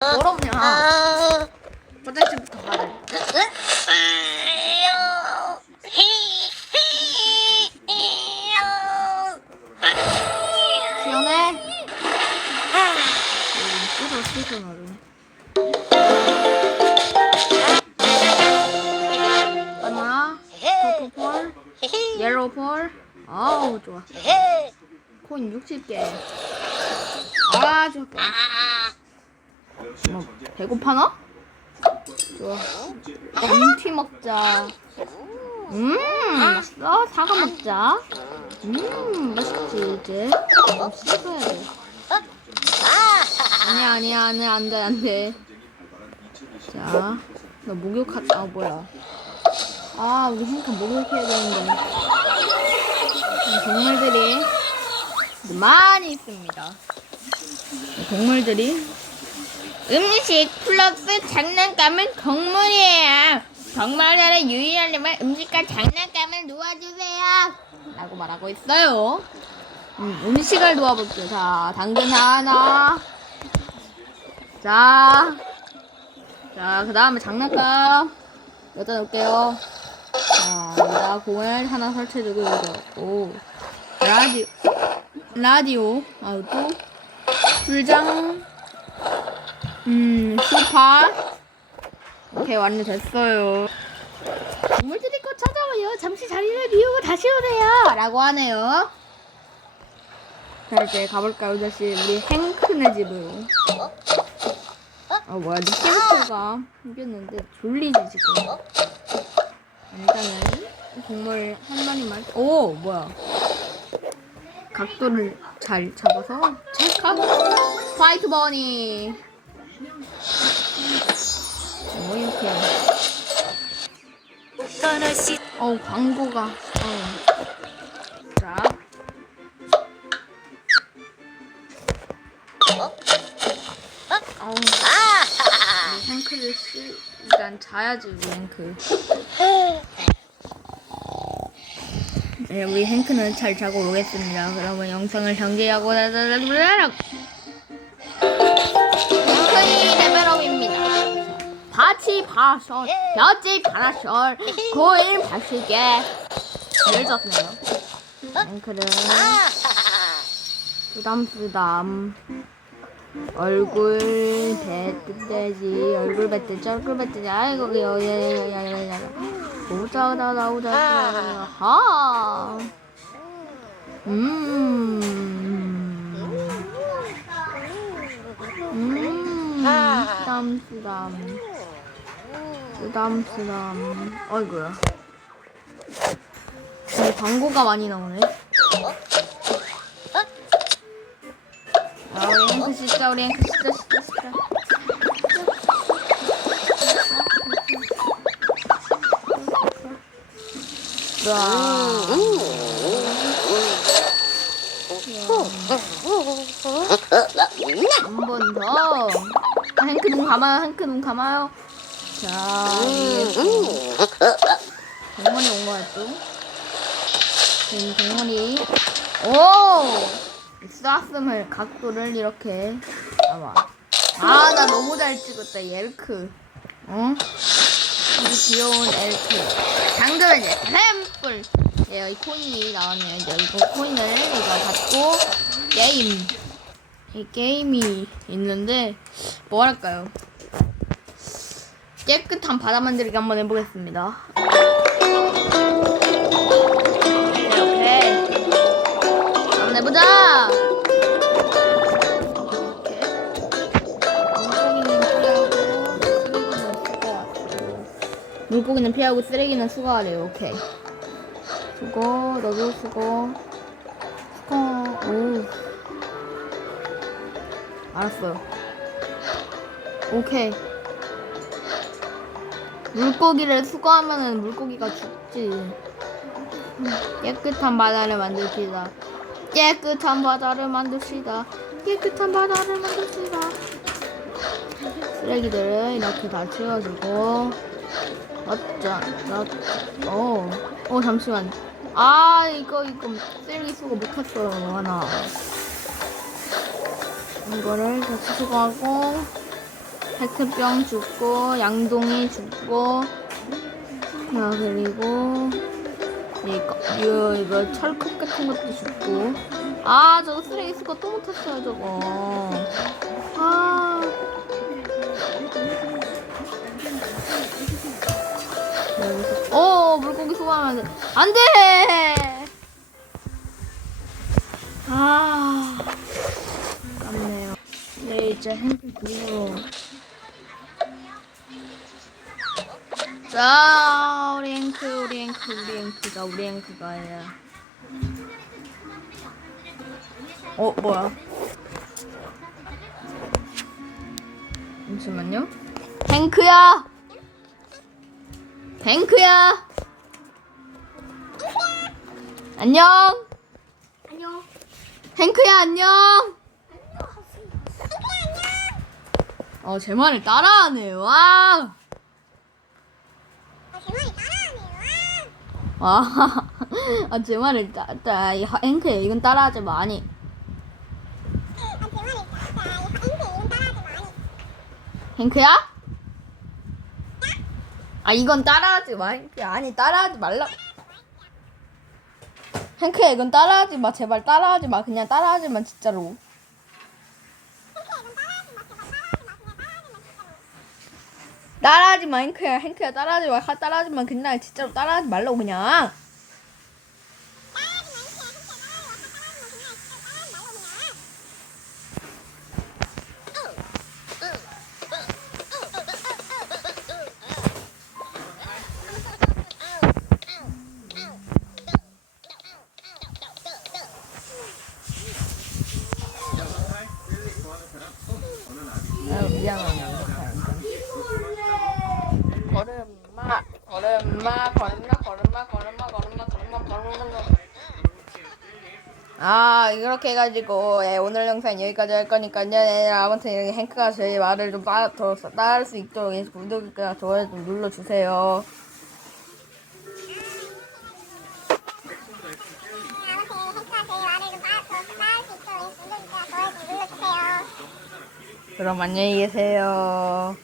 더럽냐? 아, 화장실부터. 시원해? 나를. 얼마나? 퍼플 펄, 옐로우 펄. 아우 좋아. 코인 60개. 아 좋다. 뭐 배고파나? 좋아. 감튀 먹자. 음, 맛있어. 사과 먹자. 음, 맛있지 이제. 좀 씻어야 돼. 아니야, 아니야, 아니야, 안 돼, 안 돼. 자, 나 목욕하, 아, 뭐야. 아, 우리 행카 목욕해야 되는데. 이 동물들이 많이 있습니다. 이 동물들이 음식 플러스 장난감은 동물이에요. 동물들을 유의하려면 음식과 장난감을 놓아주세요. 라고 말하고 있어요. 음, 음식을 놓아볼게요. 자, 당근 하나. 자, 자, 그 다음에 장난감 여기다 놓을게요. 자, 여기다 공을 하나 설치해주고 여기다 오 라디오, 라디오, 아, 또 불장, 음, 소파. 오케이, 완료 됐어요. 동물들이 곧 찾아와요. 잠시 자리를 비우고 다시 오세요. 라고 하네요. 자, 이제 가볼까요, 다시 우리 행크네 집으로. 아, 뭐야, 니케르트가 이겼는데 졸리지, 지금. 일단은 동물 한 마리만. 오, 뭐야. 각도를 잘 잡아서 찰칵 화이트 버니 뭐 이렇게 어 광고가. 어 자 어우 우리 행크를 쓰 일단 자야지 우리 행크 네, 우리 행크는 잘 자고 오겠습니다. 그러면 영상을 정지하고 다다 바치 바설, 벼치 바라설, 고인 바시게 를 졌네요. 행크는 부담부담. 얼굴 배뜨대지 얼굴 배뜨지 얼굴 배뜨지. 아이고 야야야야야 오자다 나오자 하. 음. 음. 쓰담쓰담. 쓰담 쓰담. 어이구야. 근데 광고가 많이 나오네. 아, 우리 앵크 진짜, 우리 앵크 진짜, 진짜, 진짜. 와. 한번 더. 아, 행크 눈 감아요, 행크 눈 감아요. 자, 동물이 온 거야, 또. 지금 동물이. 오! 쐈음을, 각도를 이렇게. 봐봐. 아, 나 너무 잘 찍었다, 이 엘크. 어? 우리 귀여운 엘크. 당근 이제 샘플. 예, 이 코인이 나왔네요. 이제 이거 코인을 이거 받고 게임. 이 게임이 있는데 뭐 할까요? 깨끗한 바다 만들기 한번 해보겠습니다. 해보자. 물고기는 피하고 쓰레기는 수거하래요. 오케이. 수거, 너도 수거. 수거, 오. 알았어요. 오케이. 물고기를 수거하면은 물고기가 죽지. 음, 깨끗한 바다를 만듭시다. 깨끗한 바다를 만듭시다. 깨끗한 바다를 만듭시다. 쓰레기들을 이렇게 다 치워주고. 어짜, 나, 어, 어, 잠시만. 아, 이거, 이거, 쓰레기 수거 못했어요, 하나. 이거를 같이 수거하고 페트병 죽고 양동이 죽고 자 그리고 이거 이거, 이거 철컵 같은 것도 죽고. 아 저거 쓰레기 수거 또 못했어요 저거. 아. 어 물고기 소화하면 안 돼! 아. 아깝네요. 네 이제 그 자 우리 앵크 우리 앵크 우리 앵크가 우리 앵크가 야. 어 뭐야? 잠시만요. 탱크야! 탱크야! 안녕! 안녕. 탱크야 안녕! 어 제 말을 따라하네. 와 아, 제말이 와, 아, 제 말을 따, 따, 이 앵크 이건 따라하지 마, 아니. 아. 앵크야? 아, 이건 따라하지 마, 앵크야. 아니, 따라하지 말라. 앵크야, 이건 따라하지 마, 제발 따라하지 마. 그냥 따라하지 마, 진짜로. 따라하지 마, 앵크야. 앵크야, 따라하지 마. 하- 따라하지 마. 그냥 진짜로 따라하지 말라고, 그냥. 아유, 미안하네. 걸음마, 걸음마, 걸음마, 걸음마, 걸음마, 걸음마, 걸음마, 걸음마. 아, 이렇게 해가지고, 예, 오늘 영상 여기까지 할 거니까요. 예, 아무튼 이렇게 행크가 저희 말을 좀 따라, 더, 따라할 수 있도록 예, 구독과 좋아요 좀 눌러주세요. 그럼 안녕히 계세요.